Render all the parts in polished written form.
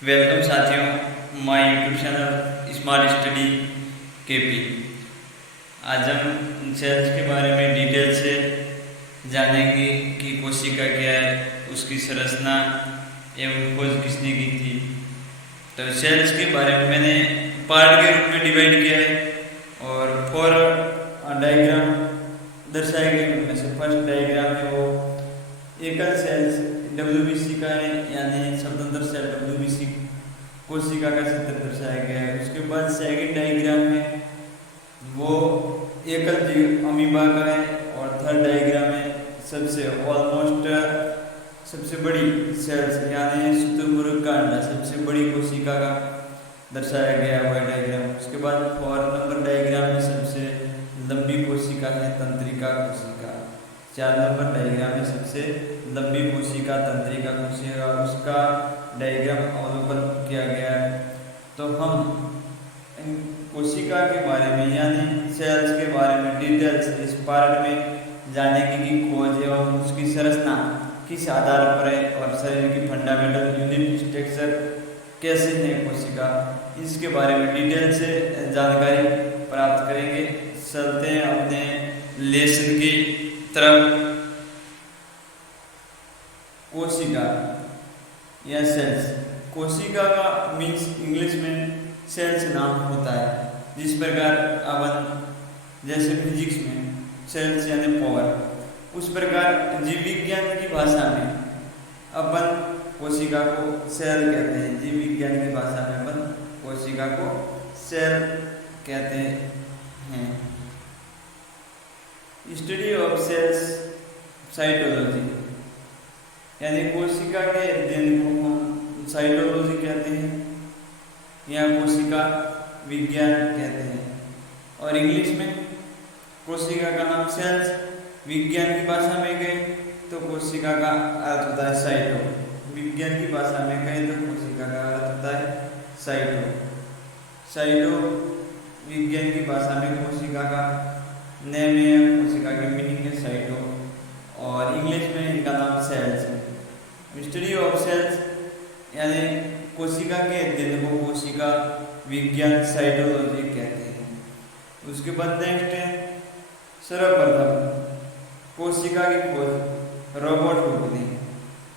Welcome साथियों, my YouTube channel smart study KP. आज हम सेल्स के बारे में डिटेल से जानेंगे कि कोशिका क्या है, उसकी संरचना एवं खोज किसने की थी। तो सेल्स के बारे में मैंने पार्ट के रूप में डिवाइड किया है और 4 डायग्राम दर्शाए गए। उनमें से फर्स्ट डायग्राम है वो एकल सेल्स डब्ल्यूबीसी का है, यानी स्वतंत्र सेल डब्ल्यूबीसी कोशिका का चित्र दर्शाया गया है। उसके बाद सेकंड डायग्राम में वो एकल जीव अमीबा का है और थर्ड डायग्राम में सबसे बड़ी सेल्स यानी शुतुरमुर्ग का अंडा सबसे बड़ी कोशिका का दर्शाया गया हुआ डायग्राम। उसके बाद 4 नंबर डायग्राम में सबसे लंबी कोशिका है तंत्रिका कोशिका। 4 नंबर डायग्राम में सबसे लंबी कोशिका तंत्रिका कोशिका, उसका डायग्राम अवलोकन किया गया है। तो हम इन कोशिका के बारे में यानी सेल्स के बारे में डिटेल्स इस पार्ट में जानेंगे कि खोज एवं उसकी संरचना किस आधार पर है और शरीर की फंडामेंटल यूनिट स्ट्रक्चर कैसे है कोशिका, इसके बारे में डिटेल से जानकारी प्राप्त करेंगे। चलते हैं अपने लेसन की तरफ। कोशिका या सेल्स, कोशिका का मीन्स इंग्लिश में सेल्स नाम होता है। जिस प्रकार अपन जैसे फिजिक्स में सेल्स यानी पावर, उस प्रकार जीव विज्ञान की भाषा में अपन कोशिका को सेल कहते हैं। जीव विज्ञान की भाषा में अपन कोशिका को सेल कहते हैं। स्टडी ऑफ सेल्स साइटोलॉजी, यानी कोशिका के अध्ययन को हम साइटोलॉजी कहते हैं या कोशिका विज्ञान कहते हैं। और इंग्लिश में कोशिका का नाम सेल्स, विज्ञान की भाषा में गए तो कोशिका का अर्थ होता है साइटो। विज्ञान की भाषा में गए तो कोशिका का अर्थ होता है साइटो। विज्ञान की भाषा में कोशिका का नेम है, कोशिका की मीनिंग है साइटो, और इंग्लिश में इनका नाम सेल्स है। स्टडी ऑफ सेल्स यानी कोशिका के अध्ययन को कोशिका विज्ञान साइटोलॉजी कहते हैं। उसके बाद नेक्स्ट है सर्वप्रथम कोशिका की खोज रॉबर्ट हुक ने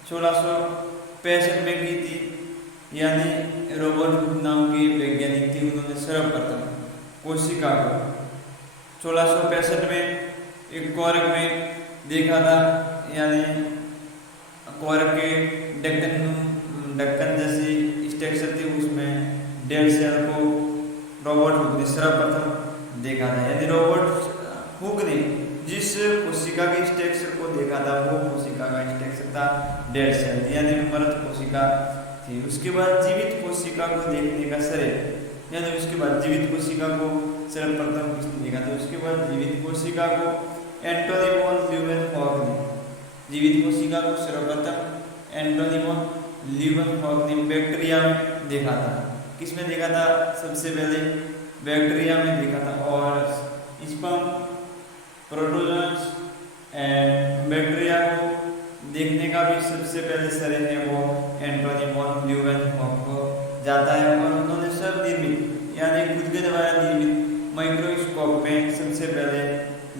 1665 में की थी, यानी रॉबर्ट हुक नाम के वैज्ञानिक थे। उन्होंने सर्वप्रथम कोशिका को 1665 में एक कॉर्क में देखा था, यानी कॉर्क के ढक्कन जैसी स्ट्रक्चर थी, उसमें डेड सेल को रॉबर्ट हुक ने सर्वप्रथम देखा था। यानी रॉबर्ट हुक ने जिस कोशिका के स्ट्रक्चर को देखा था वो कोशिका का स्ट्रक्चर था डेड सेल, यानी मृत कोशिका थी। उसके बाद जीवित कोशिका को देखने का श्रेय, यानी उसके बाद जीवित कोशिका को सर्वप्रथम किसने देखा था? उसके बाद जीवित कोशिका को एंटोनी वॉन ल्यूवेनहॉक ने, जीवित कोशिका को सर्वप्रथम एंटोनी वॉन ल्यूवेनहॉक ने बैक्टीरिया में देखा था। किसमें देखा था? सबसे पहले बैक्टीरिया में देखा था। और स्पर्म, प्रोटोजोन्स एंड बैक्टीरिया को देखने का भी सबसे पहले श्रेय है वो एंटोनी वॉन ल्यूवेनहॉक को जाता है। और उन्होंने सब निर्मित यानी खुद के द्वारा निर्मित माइक्रोस्कोप में सबसे पहले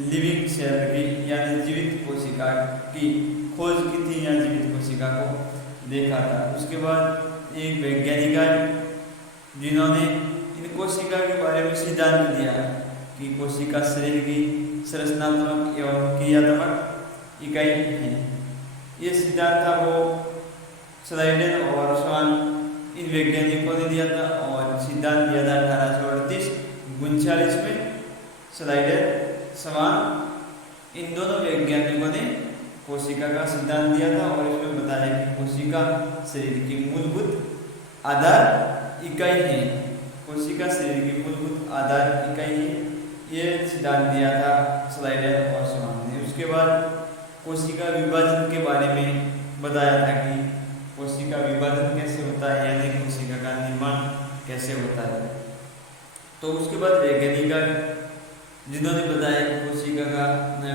लिविंग सेल की यानी जीवित कोशिका की खोज की थी या जीवित कोशिका को देखा था। उसके बाद एक वैज्ञानिक आए जिन्होंने इन कोशिका के बारे में सिद्धांत दिया कि कोशिका शरीर की संरचनात्मक एवं क्रियात्मक इकाई है। ये सिद्धांत था वो स्लाइडर और स्वान इन वैज्ञानिकों ने दिया था, और सिद्धांत दिया था 1838-39 में। स्लाइडर, स्वान इन दोनों वैज्ञानिकों ने कोशिका का सिद्धांत दिया था और इसमें बताया कि कोशिका शरीर की मूलभूत आधार इकाई है। कोशिका शरीर की मूलभूत आधार इकाई है, ये सिद्धांत दिया था स्लाइडर और स्वान ने। उसके बाद कोशिका विभाजन के बारे में बताया था कि कोशिका विभाजन कैसे होता है, यानी कोशिका का निर्माण कैसे होता है। तो उसके बाद वैज्ञानिक जिन्होंने बताया कि कोशिका का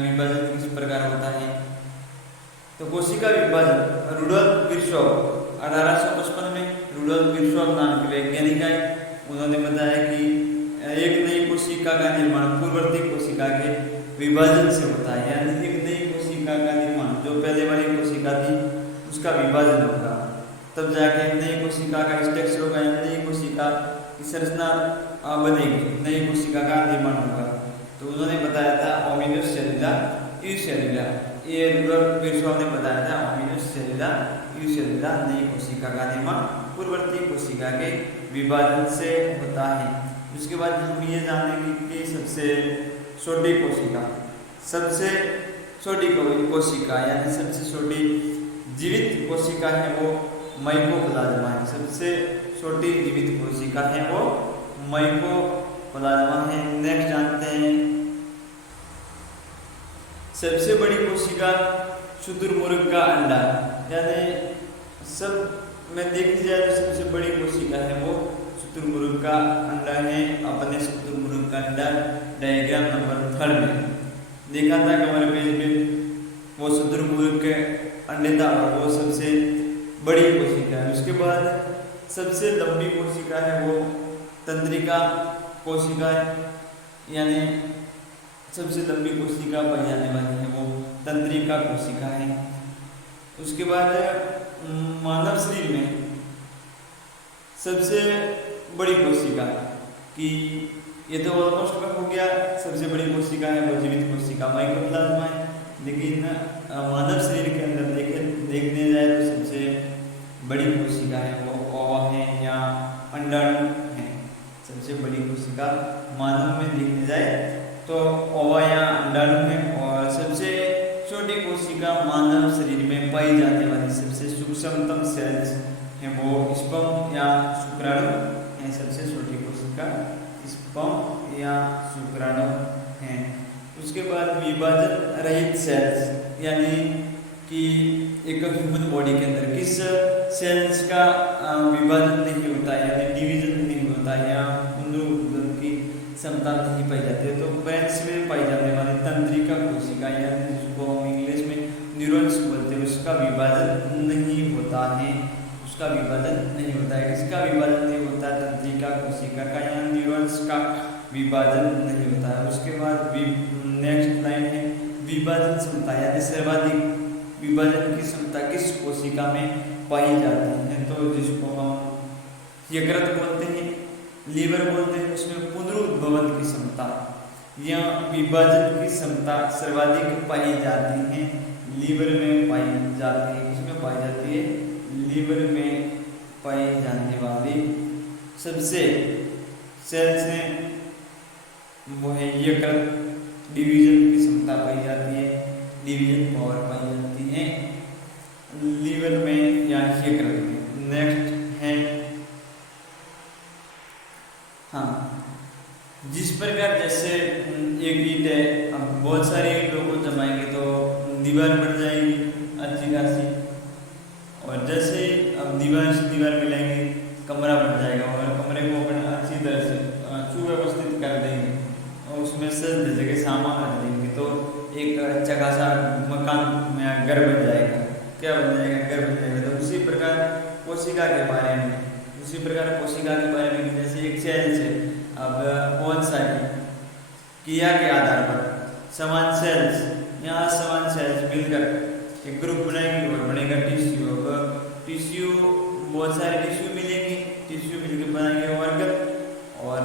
विभाजन किस प्रकार होता है। तो कोशिका विभाजन रुडोल्फ विर्चोव 1855 में रुडोल्फ विर्शोव नाम के वैज्ञानिक आए, उन्होंने बताया कि एक नई कोशिका का निर्माण पूर्ववर्ती कोशिका के विभाजन से होता है, यानी एक नई कोशिका का निर्माण, जो पहले वाली कोशिका थी उसका विभाजन होगा, तब जाके नई कोशिका का स्ट्रक्चर होगा, नई कोशिका की संरचना बनेगी, नई कोशिका का निर्माण होगा। तो उन्होंने बताया था ओमिनस सेलुला यूसेलुला, ये रुडोल्फ विर्शोव ने बताया था ओमिनस सेलुला यूसेलुला, नई कोशिका का निर्माण पूर्ववर्ती कोशिका के विभाजन से होता है। उसके बाद हम ये जानेंगे कि सबसे छोटी कोशिका यानी सबसे छोटी जीवित कोशिका है वो माइकोप्लाज्मा है। सबसे छोटी जीवित कोशिका है वो माइकोप्लाज्मा है। नेक्स्ट जानते हैं सबसे बड़ी कोशिका शुतुरमुर्ग का अंडा, यानी सब में देखी जाए तो सबसे बड़ी कोशिका है वो शुतुरमुर्ग का अंडा है। अपने शुतुरमुर्ग का अंडा डायग्राम नंबर 3 में देखा था कि हमारे पेज पे वो शुतुरमुर्ग के अंडे था और वो सबसे बड़ी कोशिका है। उसके बाद सबसे लंबी कोशिका है वो तंत्रिका कोशिका है, यानी सबसे लंबी कोशिका पाई जाने वाली है वो तंत्रिका कोशिका है। उसके बाद मानव शरीर में सबसे बड़ी कोशिका की, ये तो ऑलमोस्ट हो गया, सबसे बड़ी कोशिका है वो जीवित कोशिका माइकोप्लाज्मा है। लेकिन मानव शरीर के अंदर देखने जाए तो सबसे बड़ी कोशिका है वो ओवा है या अंडाणु है। सबसे बड़ी कोशिका मानव में देखने जाए तो ओवा या अंडाणु है। और सबसे छोटी कोशिका मानव शरीर में पाई जाने वाली सबसे सूक्ष्मतम सेल्स है वो स्पर्म या शुक्राणु है। सबसे छोटी कोशिका स्पर्म या शुक्राणु है। उसके बाद विभाजन रहित सेल्स, यानी कि एक ह्यूमन बॉडी के अंदर किस सेल्स का विभाजन नहीं होता है, यानी डिवीजन नहीं होता है या पुनरुत्पादन की क्षमता नहीं पाई जाती है, तो ब्रेन्स में पाई जाने वाली तंत्रिका कोशिका, यानी जिसको हम इंग्लिश में न्यूरॉन्स बोलते हैं, उसका विभाजन नहीं होता है। किसका विभाजन नहीं होता है? तंत्रिका कोशिका का या न्यूरॉन्स का विभाजन नहीं होता है। उसके बाद नेक्स्ट लाइन है विभाजन क्षमता, यानी सर्वाधिक विभाजन की क्षमता किस कोशिका में पाई जाती है, तो जिसको हम यकृत बोलते हैं, लीवर बोलते हैं। उसमें पुनरुद्भवन की क्षमता या विभाजन की क्षमता सर्वाधिक पाई जाती है, लीवर में पाई जाती है। किसमें पाई जाती है? लीवर में पाई जाने वाली सबसे सेल्स हैं वो है यकृत, डिवीजन की क्षमता पाई जाती है, डिवीजन पावर पाई जाती है लीवर में या यकृत में। नेक्स्ट है जिस प्रकार जैसे एक ईंट है, अब बहुत सारी ईंटों को जमाएंगे तो दीवार बन जाएगी अच्छी खासी, और जैसे अब दीवार से दीवार मिलाएंगे कमरा बन जाएगा, और कमरे को अपन अच्छी तरह से सुव्यवस्थित कर देंगे और उसमें सज जगह सामान रख देंगे तो एक अच्छा खासा मकान में घर बन जाएगा। क्या बन जाएगा? घर बन जाएगा। तो उसी प्रकार कोशिका के बारे में जैसे एक सेल से अब कौन सा क्रिया के आधार पर समान सेल्स मिलकर एक ग्रुप बनाएंगे और बनेगा टिश्यू। अब टिश्यू बहुत सारे टिश्यू मिलकर बनाएंगे ऑर्गन, और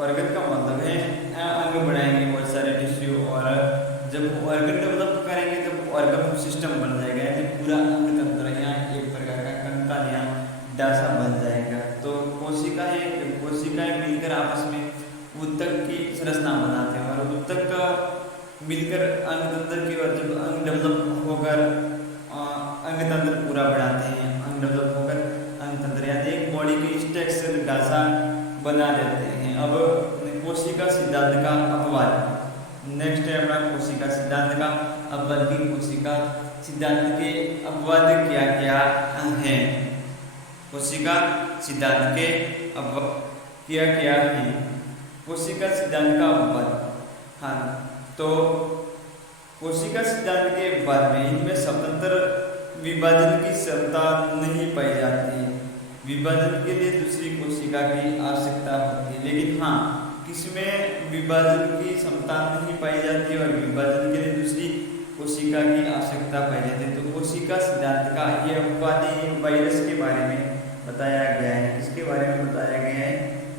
ऑर्गन का मतलब है अंग बनाएंगे बहुत सारे टिश्यू, और जब ऑर्गन डेवलप करेंगे तब ऑर्गन सिस्टम बन जाएगा, यानी पूरा अंग तंत्र यहाँ एक प्रकार का कंकाल या ढांचा बन जाएगा। तो कोशिकाएं मिलकर आपस में ऊतक की संरचना बनाते हैं, और ऊतक मिलकर अंग तंत्र की, और जब अंग डेवलप होकर अंग तंत्र पूरा बढ़ाते हैं, अंग डेवलप होकर अंग तंत्र यानी एक बॉडी की स्ट्रक्चर ढांचा बना देते हैं। अब कोशिका सिद्धांत का अपवाद, नेक्स्ट है अपना कोशिका सिद्धांत का अपवाद। कोशिका सिद्धांत के अपवाद क्या क्या हैं? कोशिका सिद्धांत के अपवाद क्या क्या हैं? कोशिका सिद्धांत का अपवाद, तो कोशिका सिद्धांत के बाद में इनमें स्वतंत्र विभाजन की क्षमता नहीं पाई जाती है। विभाजन के लिए दूसरी कोशिका की आवश्यकता होती है। लेकिन हाँ, किसमें विभाजन की क्षमता नहीं पाई जाती और विभाजन के लिए दूसरी कोशिका की आवश्यकता पाई जाती है। तो कोशिका सिद्धांत का यह उपाधि वायरस के बारे में बताया गया है। किसके बारे में बताया गया है?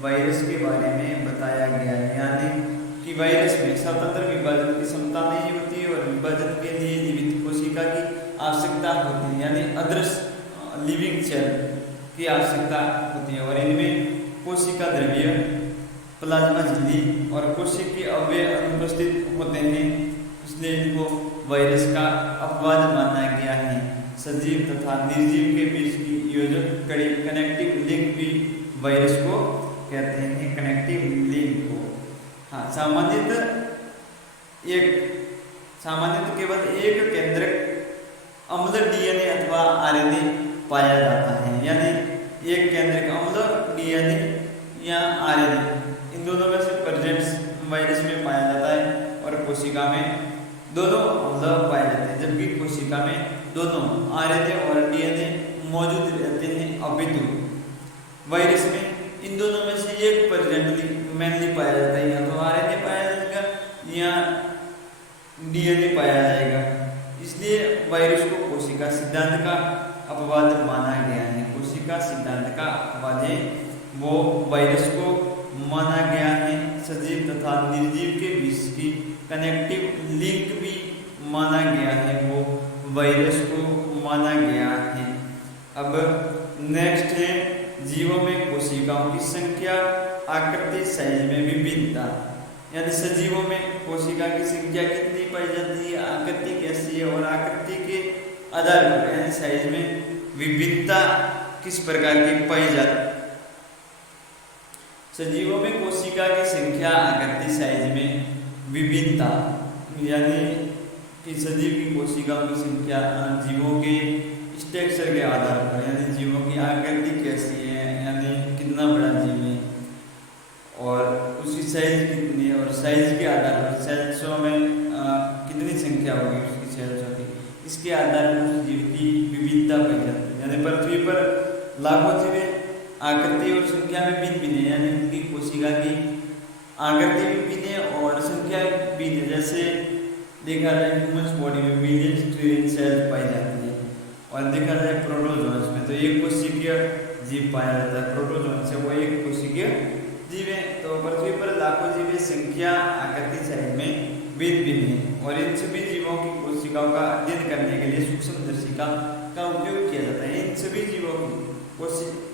वायरस के बारे में बताया गया है। यानी कि वायरस में स्वतंत्र विभाजन की क्षमता नहीं होती और विभाजन के लिए जीवित कोशिका की आवश्यकता होती है, यानी अदृश्य लिविंग सेल की आवश्यकता होती है। और इनमें कोशिका द्रव्य, प्लाज्मा झिल्ली और कोशिकीय अवयव अनुपस्थित होते हैं, इसलिए इनको वायरस का अपवाद माना गया है। सजीव तथा निर्जीव के बीच की योजक कड़ी कनेक्टिव लिंक भी वायरस को कहते हैं, कनेक्टिव लिंक को। हाँ, सामान्यतः केवल एक केंद्रक अम्ल डीएनए अथवा आरएनए पाया जाता है, यानी एक केंद्रक अम्ल डीएनए या आरएनए इन दोनों में से प्रेजेंट वायरस में पाया जाता है और कोशिका में दोनों अम्ल पाए जाते हैं, जबकि कोशिका में दोनों आरएनए और डीएनए मौजूद रहते हैं। अपितु वायरस में इन दोनों में से एक प्रेजेंटली मेनली पाया जाता है, या तो आरएनए पाया जाएगा या डीएनए पाया जाएगा। इसलिए वायरस को कोशिका सिद्धांत का अपवाद माना गया है। कोशिका सिद्धांत का अपवाद है वो वायरस को माना गया है। सजीव तथा निर्जीव के बीच की कनेक्टिव लिंक भी माना गया है, वो वायरस को माना गया है। अब नेक्स्ट है जीवों में कोशिकाओं की संख्या, आकृति, साइज में विभिन्नता। यानी सजीवों में कोशिका की संख्या कितनी पाई जाती है, आकृति कैसी है और आकृति के आधार पर यानी साइज में विभिन्नता किस प्रकार की पाई जाती है। सजीवों में कोशिका की संख्या, आकृति, साइज में विभिन्नता, यानी कि सजीव की कोशिकाओं की संख्या जीवों के स्ट्रक्चर के आधार पर, यानी जीवों की आकृति कैसी है, यानी कितना बड़ा जीव है और उसकी साइज कितनी है, और साइज के आधार पर सेल्सों में कितनी संख्या होगी उसकी सेल्सों की, इसके आधार पर उस जीव की विविधता पाई जाती है। यानी पृथ्वी पर लाखों जीव आकृति और संख्या में भिन्न है, यानी उनकी कोशिका की आकृति भी भिन्न है और संख्या भी भिन्न है। जैसे देखा जाए ह्यूमन बॉडी में बिलियन ट्रिलियन सेल्स पाई जाती है, और देखा जाए प्रोटोजोन्स में तो एक कोशिकीय जीव पाया जाता है। प्रोटोजोन से वो एक कोशिकीय जीव है। तो पृथ्वी पर लाखों जीव संख्या, आकृति, साइज में भिन्न है और इन सभी जीवों की कोशिकाओं का अध्ययन करने के लिए सूक्ष्मदर्शिका का उपयोग किया जाता है। इन सभी जीवों की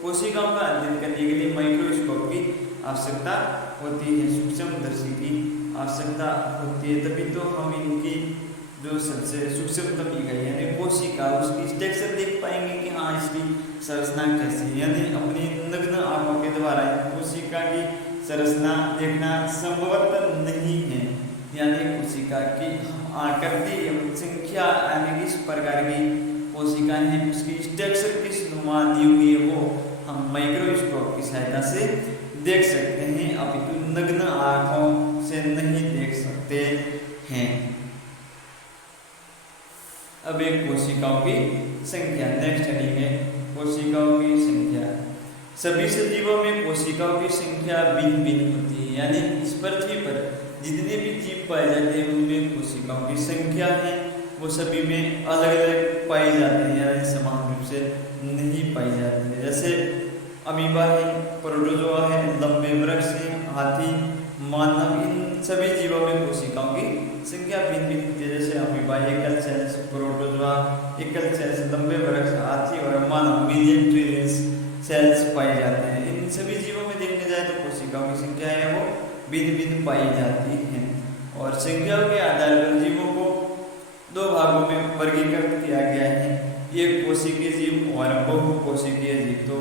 कोशिकाओं का अध्ययन करने के लिए माइक्रोस्कोप की आवश्यकता होती है, सूक्ष्मदर्शी की आवश्यकता होती है। तभी तो हम इनकी जो सबसे सूक्ष्मतम इकाई यानी कोशिका, उसकी स्ट्रक्चर देख पाएंगे कि हाँ इसकी संरचना कैसी है। यानी अपनी नग्न आंखों के द्वारा कोशिका की संरचना देखना संभवतः नहीं है, यानी कोशिका की आकृति एवं संख्या यानी किस प्रकार की कोशिकाएं हैं, उसकी स्ट्रक्चर किस नुमा दी हुई है, वो हम माइक्रोस्कोप की सहायता से देख सकते हैं, अपितु नग्न आंखों से नहीं देख सकते हैं। अब एक कोशिकाओं की संख्या, नेक्स्ट स्टडी में कोशिकाओं की संख्या। सभी सजीवों में कोशिकाओं की संख्या भिन्न भिन्न होती है, यानी इस पृथ्वी पर जितने भी जीव पाए जाते हैं उनमें कोशिकाओं की संख्या है वो सभी में अलग अलग पाई जाती है, यानी समान रूप से नहीं पाई जाती है। जैसे अमीबा है, प्रोटोजोआ है, लंबे वृक्ष है, हाथी, मानव, इन सभी जीवों में कोशिकाओं की संख्या भिन्न भिन्न होती है। जैसे अमीबा एकल सेल्स, प्रोटोजोआ एकल सेल्स, लंबे वृक्ष, हाथी और मानव मिलियन ट्रिलियन सेल्स पाए जाते हैं। इन सभी जीवों में देखने जाए तो कोशिकाओं की संख्या है वो भिन्न भिन्न पाई जाती है। और संख्याओं के आधार पर जीवों को दो भागों में वर्गीकृत किया गया है, एक कोशिकीय जीव और बहुकोशिकीय जीव। तो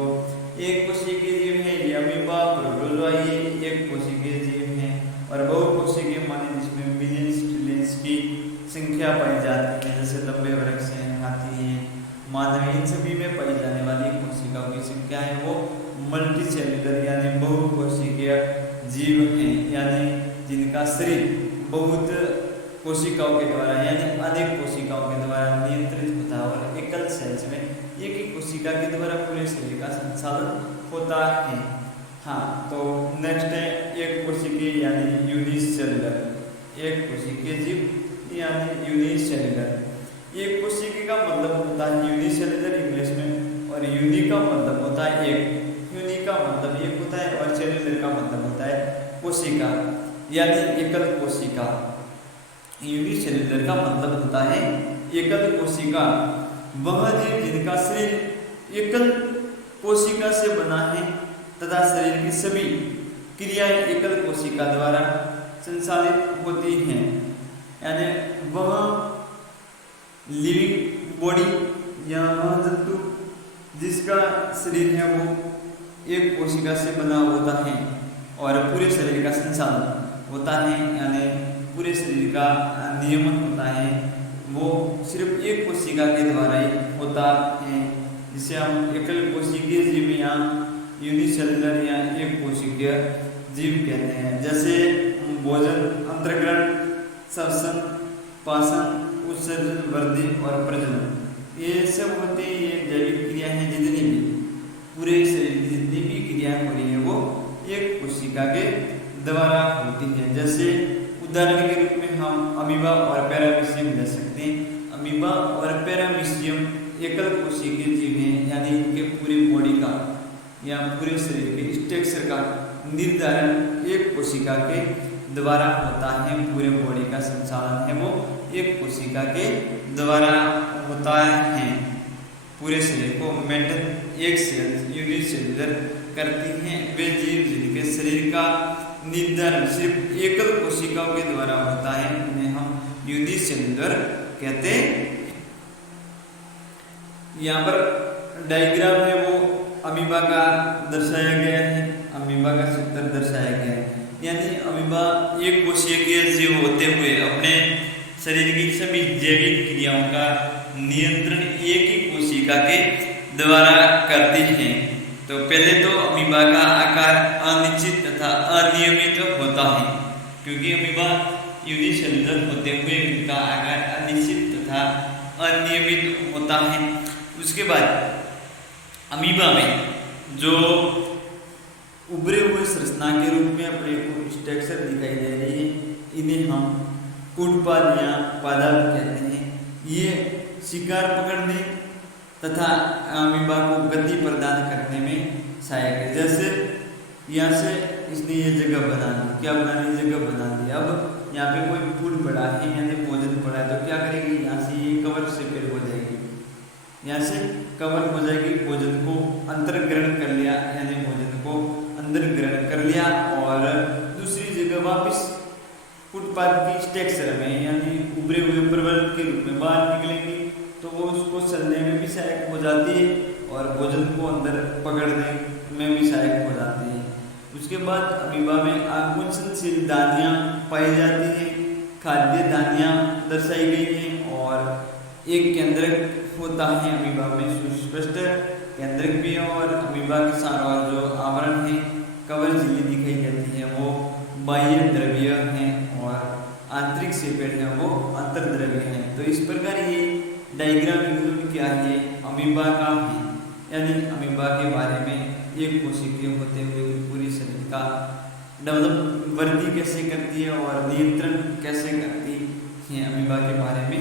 एक कोशिकीय जीव है ये अमीबा, प्रोटोजोआ ये एक कोशिकीय जीव है, और बहुकोशिकीय माने जिसमें मिलियंस ट्रिलियंस की संख्या पाई जाती है, जैसे लंबे वृक्ष हैं, हाथी हैं, मानव, इन सभी में पाई जाने वाली कोशिकाओं की संख्या है वो मल्टी सेलुलर यानी बहुकोशिकीय जीव हैं, यानी जिनका शरीर बहुत कोशिकाओं के द्वारा यानी अनेक कोशिकाओं के द्वारा नियंत्रित होता है और एकल सेल्स में एक ही कोशिका के द्वारा पूरे शरीर का संचालन होता है। हाँ, तो नेक्स्ट है एक कोशिकीय यानी यूनिसेलुलर। एक कोशिकीय जीव यानी यूनिसेलुलर। एक कोशिकीय का मतलब होता है यूनिसेलुलर इंग्लिश में, और यूनि का मतलब होता है एक, यूनि का मतलब एक होता है, और सेलुलर का मतलब होता है कोशिका यानी एकल कोशिका। यूनिसेलुलर का मतलब होता है एकल कोशिका। वह जीव जिनका शरीर एकल कोशिका से बना है तथा शरीर की सभी क्रियाएं एकल कोशिका द्वारा संचालित होती हैं, यानी वह लिविंग बॉडी या वह जंतु जिसका शरीर है वो एक कोशिका से बना होता है और पूरे शरीर का संचालन होता है, यानी पूरे शरीर का नियमन होता है वो सिर्फ एक कोशिका के द्वारा ही होता है, जिसे हम एकल कोशिकीय जीव या यूनिसेलुलर या एक कोशिकीय जीव कहते हैं। जैसे भोजन, अंतर्ग्रहण, श्वसन, पाचन, उत्सर्जन, वृद्धि और प्रजनन, ये सब होते हैं ये जैविक क्रिया है। जितनी भी पूरे शरीर की जितनी भी क्रियाएं हो रही है वो एक कोशिका के द्वारा होती है। जैसे उदाहरण के रूप में हम अमीबा और पैरामीशियम ले सकते हैं। अमीबा और पैरामीशियम एकल कोशिकीय जीव हैं, यानी इनके पूरी बॉडी का या पूरे शरीर के स्ट्रक्चर का निर्धारण एक कोशिका के द्वारा होता है। पूरे बॉडी का संचालन है वो एक कोशिका के द्वारा होता है। पूरे शरीर को मेंटेन एक सेल यूनिसेलुलर करती हैं वे जीव जिनके शरीर का निर्धारण सिर्फ एकल कोशिकाओं के द्वारा होता है, उन्हें हम यूनिसेलुलर कहते हैं। यहाँ पर डायग्राम है वो अमीबा का दर्शाया गया है, अमीबा का चित्र दर्शाया गया है। यानी अमीबा एक कोशिकीय जीव होते हुए अपने शरीर की सभी जैविक क्रियाओं का नियंत्रण एक ही कोशिका के द्वारा करती हैं। तो पहले तो अमीबा का आकार अनिश्चित तथा अनियमित होता है, क्योंकि अमीबा यूनिसेलुलर होते हुए उनका आकार अनिश्चित तथा अनियमित होता है। उसके बाद अमीबा में जो उभरे हुए संरचना के रूप में अपने को स्ट्रक्चर दिखाई दे रही है, इन्हें हम कूटपाद या पादप कहते हैं। ये शिकार पकड़ने तथा अमीबा को गति प्रदान करने में सहायक है। जैसे यहाँ से इसने ये जगह बना दी, क्या बना दी, जगह बना दी। अब यहाँ पे कोई फूड पड़ा है यानी भोजन पड़ा है, तो क्या करेगी, यहाँ से ये कवर से फिर हो जाएगी, यहाँ से कवर हो जाएगी। भोजन को अंतर्ग्रहण कर लिया, यानी भोजन को अंदर ग्रहण कर लिया और दूसरी जगह वापस फुटपाथ की स्ट्रक्चर में यानी उभरे हुए प्रवर्त के रूप में बाहर निकलेंगी, तो वो उसको चलने में भी सहायक हो जाती है और भोजन को अंदर पकड़ने में भी सहायक हो जाती है। उसके बाद अमीबा में आकुंचनशील दानियां पाई जाती हैं, खाद्य दानियां दर्शाई गई हैं और एक केंद्रक होता है अमीबा में, सुस्पष्ट केंद्रक भी है। और अमीबा के चारों ओर जो आवरण है, कवर झिल्ली दिखाई देती है, वो बाह्य द्रव्य हैं और आंतरिक सेपेट है वो अंतर्द्रव्य है। तो इस प्रकार ये डायग्राम इंक्लूड किया है अमीबा का है, यानी अमीबा के बारे में एक कोशिकीय होते हुए पूरी शरीर का डेवलप वृद्धि कैसे करती है और नियंत्रण कैसे करती है, अमीबा के बारे में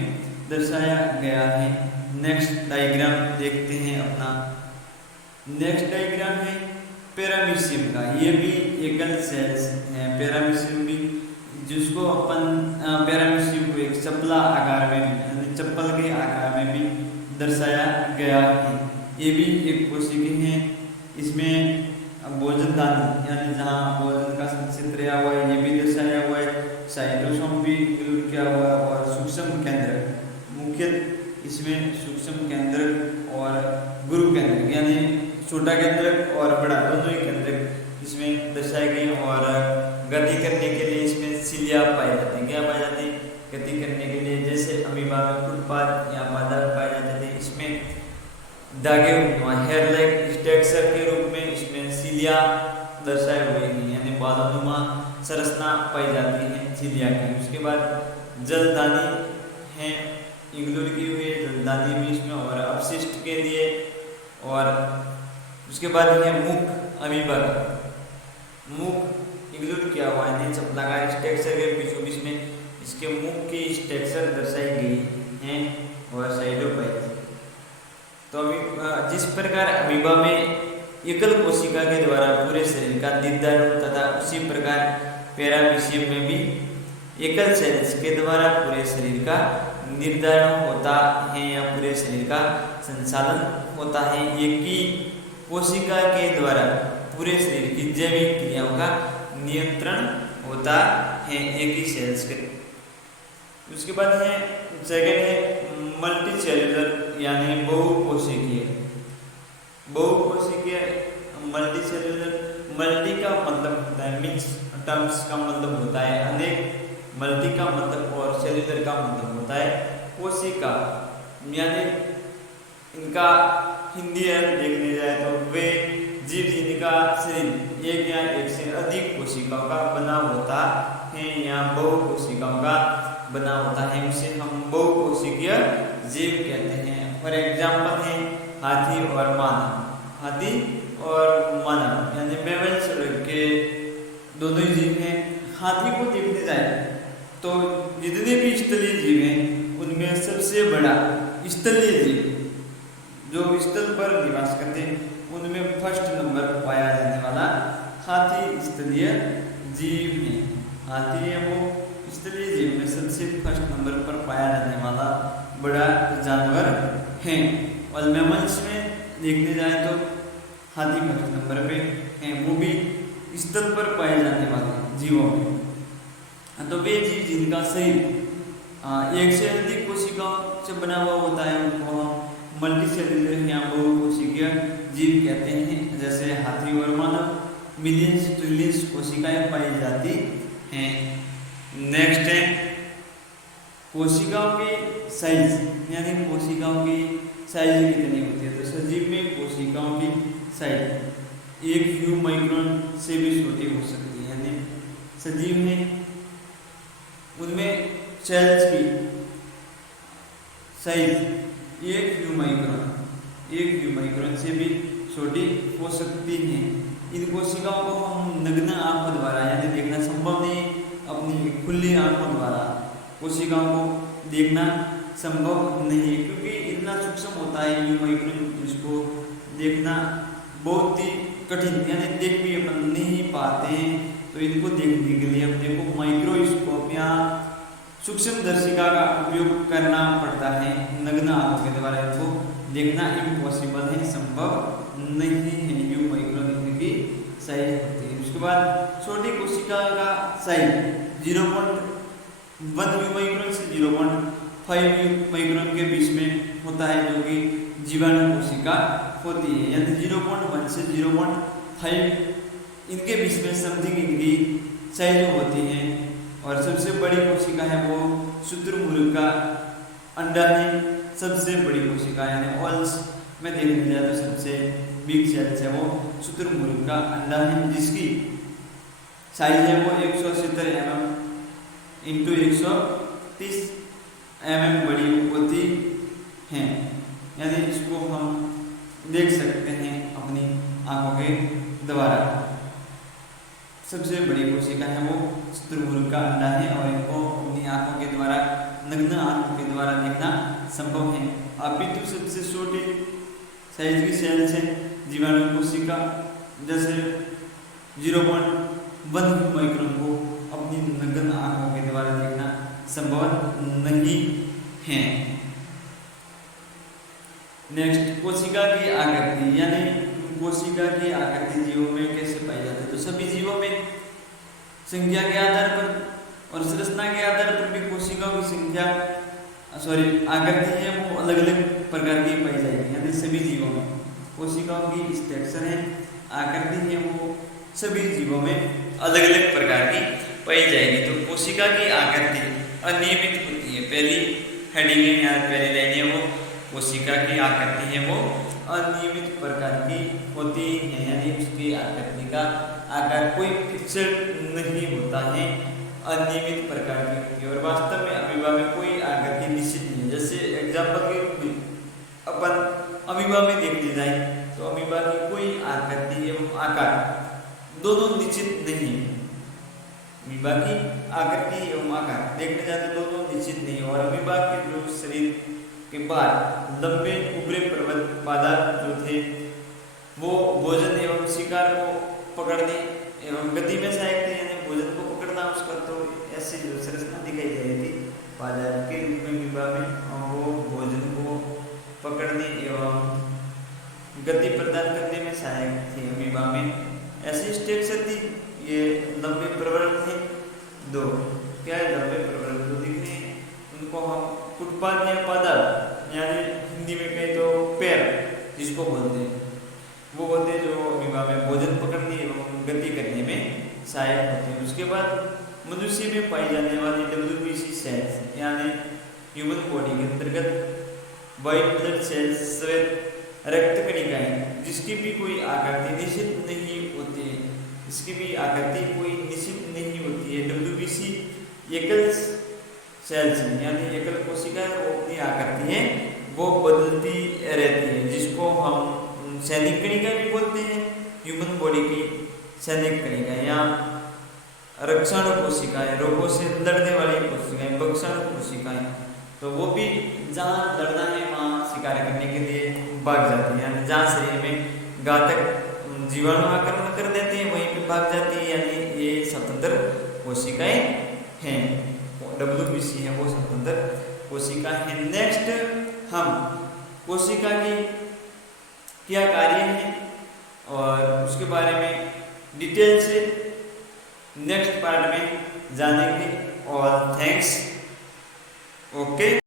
दर्शाया गया है। नेक्स्ट डायग्राम देखते हैं अपना। नेक्स्ट डायग्राम है पैरामीशियम का। ये भी एकल सेल्स है पैरामीशियम भी, जिसको अपन पैरामीशियम को एक चप्पला आकार में यानी चप्पल के आकार में भी दर्शाया गया है। ये भी एक कोशिकीय है। इसमें भोजन दानी यानी जहाँ भोजन का संचित रहा हुआ है ये भी दर्शाया हुआ है, साइटोसोम भी इंक्लूड किया हुआ है और सूक्ष्म केंद्र, मुख्य इसमें सूक्ष्म केंद्र और गुरु केंद्र यानी छोटा केंद्र और बड़ा दोनों ही केंद्र इसमें दर्शाए गए। और गति करने के लिए इसमें सिलिया पाए जाते हैं। क्या पाए जाते हैं? गति करने के लिए, जैसे अमीबा में फुटपाथ या पादप पाए जाते थे, इसमें धागे हेयर लाइक स्ट्रक्चर के रूप में इसमें सिलिया दर्शाए हुए हैं, यानी बालोनुमा संरचना पाई जाती है सिलिया की। उसके बाद जलदानी है इंक्लूड की हुई है, जलदानी भी इसमें, और अपशिष्ट के लिए और उसके बाद है मुख अमीबा। मुख इंक्लूड किया हुआ है चपलाकार स्ट्रक्चर के बीचों बीच में इसके मुख की स्ट्रक्चर दर्शाई गई है और साइडोपाइज। तो अभी जिस प्रकार अमीबा में एकल कोशिका के द्वारा पूरे शरीर का निर्धारण तथा उसी प्रकार पैरामीशियम में भी एकल सेल्स के द्वारा पूरे शरीर का निर्धारण होता है या पूरे शरीर का संचालन होता है, एक ही कोशिका के द्वारा पूरे शरीर की जैविक क्रियाओं का नियंत्रण होता है एक ही सेल्स के। उसके बाद है सेकेंड है मल्टी सेलुलर यानी बहुकोशिकीय। बहुकोशिकीय मल्टी सेलुलर, मल्टी का मतलब होता है मीन्स टर्म्स का मतलब होता है अनेक, मल्टी का मतलब और सेलुलर का मतलब होता है कोशिका, यानी इनका हिंदी अर्थ देखने जाए तो वे जीव जिनका शरीर एक या एक से अधिक कोशिकाओं का बना होता है या बहुकोशिकाओं का बना होता है, उसे हम बहुकोशिकीय जीव कहते हैं। फॉर एग्जाम्पल है हाथी और मानव। हाथी और मानव यानी मैमल्स के दोनों ही जीव हैं। हाथी को देखने जाए तो जितने भी स्थलीय जीव हैं उनमें सबसे बड़ा स्थलीय जीव जो स्थल पर निवास करते हैं उनमें फर्स्ट नंबर पाया जाने वाला हाथी स्थलीय जीव है। हाथी है वो स्थलीय जीव में सबसे फर्स्ट नंबर पर पाया जाने वाला बड़ा जानवर है। और मैमल्स में देखने जाए तो हाथी फर्स्ट नंबर पे है, वो भी स्थल पर पाए जाने वाले जीवों में। तो वे जीव जिनका शरीर एक से अधिक कोशिकाओं से बना हुआ होता है उनको हम मल्टी सेलुलर या बहुकोशिकीय जीव कहते हैं। जैसे हाथी और मानव मिलियंस ट्रिलियंस कोशिकाएं पाई जाती हैं। नेक्स्ट है कोशिकाओं की साइज, यानी कोशिकाओं की साइज कितनी होती है। तो सजीव में कोशिकाओं की साइज 1 फ्यू माइक्रोन से भी छोटी हो सकती है, यानी सजीव में उनमें सेल्स की साइज 1 फ्यू माइक्रोन से भी छोटी हो सकती है। इन कोशिकाओं को हम नग्न आंखों द्वारा यानी देखना संभव नहीं, अपनी खुली आंखों द्वारा कोशिकाओं को देखना संभव नहीं है क्योंकि इतना सूक्ष्म होता है यू माइक्रोन, जिसको देखना बहुत ही कठिन, यानी देख भी अपन नहीं पाते हैं। तो इनको देखने के लिए अपने को माइक्रोस्कोप या सूक्ष्म दर्शिका का उपयोग करना पड़ता है। नग्न आंखों के द्वारा इनको देखना इम्पॉसिबल है, संभव नहीं है। यू माइक्रोन इनकी साइज होती है। उसके बाद छोटी कोशिका का साइज 0.1 यू माइक्रोन से 0.5 यू माइक्रोन के बीच में होता है, जो कि जीवाणु कोशिका होती है। यानी 0.1 से 0.5 इनके बीच में समथिंग इनकी साइज होती है। और सबसे बड़ी कोशिका है वो शुतुरमुर्ग का अंडा है, सबसे बड़ी कोशिका यानी ऑल्स में देखने जाए तो सबसे बिग सेल्स है वो शुतुरमुर्ग का अंडा है, जिसकी साइज है वो 170 mm इंटू 130 mm बड़ी होती है। यानी इसको हम देख सकते हैं अपनी आंखों के द्वारा। सबसे बड़ी कोशिका है वो शुतुरमुर्ग का अंडा है और इनको अपनी आंखों के द्वारा नग्न आंखों के द्वारा देखना संभव है। अपितु सबसे छोटी साइज की सेल्स है जीवाणु कोशिका, जैसे 0.1 माइक्रोन को अपनी नग्न आंखों के द्वारा देखना संभव नहीं है। नेक्स्ट कोशिका की आकृति, यानी कोशिका की आकृति जीवों में कैसे पाई जाती है। तो सभी जीवों में संख्या के आधार पर और संरचना के आधार पर भी कोशिकाओं की संख्या आकृति है वो अलग अलग प्रकार की पाई जाएगी। यानी सभी जीवों में कोशिकाओं की स्ट्रक्चर है आकृति है वो सभी जीवों में अलग अलग प्रकार की पाई जाएगी। तो कोशिका की आकृति अनियमित होती है। पहली हेडिंग है यहाँ पहली लाइन है वो कोशिका की आकृति है वो अनियमित प्रकार की होती है, यानी उसकी आकृति का आकार कोई फिक्स्ड नहीं होता है, अनियमित प्रकार की होती है। और वास्तव में अमीबा में कोई आकृति निश्चित नहीं है। जैसे एग्जाम्पल के रूप में अपन अमीबा में देख ली जाए तो अमीबा की कोई आकृति एवं आकार दोनों निश्चित नहीं है। अमीबा की आकृति एवं आकार देखने जाते दोनों निश्चित नहीं है। और अमीबा के जो शरीर के बाद लंबे उभरे पर्वत पदार्थ जो थे वो भोजन एवं शिकार को पकड़ने एवं गति में सहायक थे, यानी भोजन को पकड़ना उसका, तो ऐसी जो संरचना दिखाई दे रही थी पादप के रूप में अमीबा में, और वो भोजन को पकड़ने एवं गति प्रदान करने में सहायक थी अमीबा में। ऐसी स्ट्रक्चर थी। ये लंबे प्रवर्ग थे दो, क्या है लंबे प्रवर्ग दो दिखने, उनको हम फुटपाथ या पादप यानी हिंदी में कहें तो पैर जिसको बोलते हैं वो होते हैं, जो अमीबा में भोजन पकड़ने एवं गति करने में सहायक होते हैं। उसके बाद मनुष्य में पाई जाने वाली WBC सेल्स यानी ह्यूमन बॉडी के अंतर्गत व्हाइट ब्लड सेल्स, श्वेत रक्त कणिकाएं, जिसकी भी कोई आकृति निश्चित नहीं होती है, इसकी भी आकृति कोई निश्चित नहीं होती है। WBC एकल सेल्स यानी एकल कोशिका, वो अपनी आकृति है वो बदलती रहती है, जिसको हम सैनिक कणिका भी बोलते हैं। ह्यूमन बॉडी की सैनिक कणिका या रक्षण कोशिकाएं, रोगों से लड़ने वाली कोशिकाएं, भक्षण कोशिकाएं, तो वो भी जहाँ लड़ना है वहाँ शिकार करने के लिए भाग जाती है, यानी जहाँ शरीर में घातक जीवाणु आक्रमण कर देते हैं वहीं पे भाग जाती है, यानी ये स्वतंत्र कोशिकाएं हैं। WBC है वो स्वतंत्र कोशिका है। नेक्स्ट हम कोशिका की क्या कार्य है और उसके बारे में डिटेल से नेक्स्ट पार्ट में जानेंगे। और थैंक्स, ओके।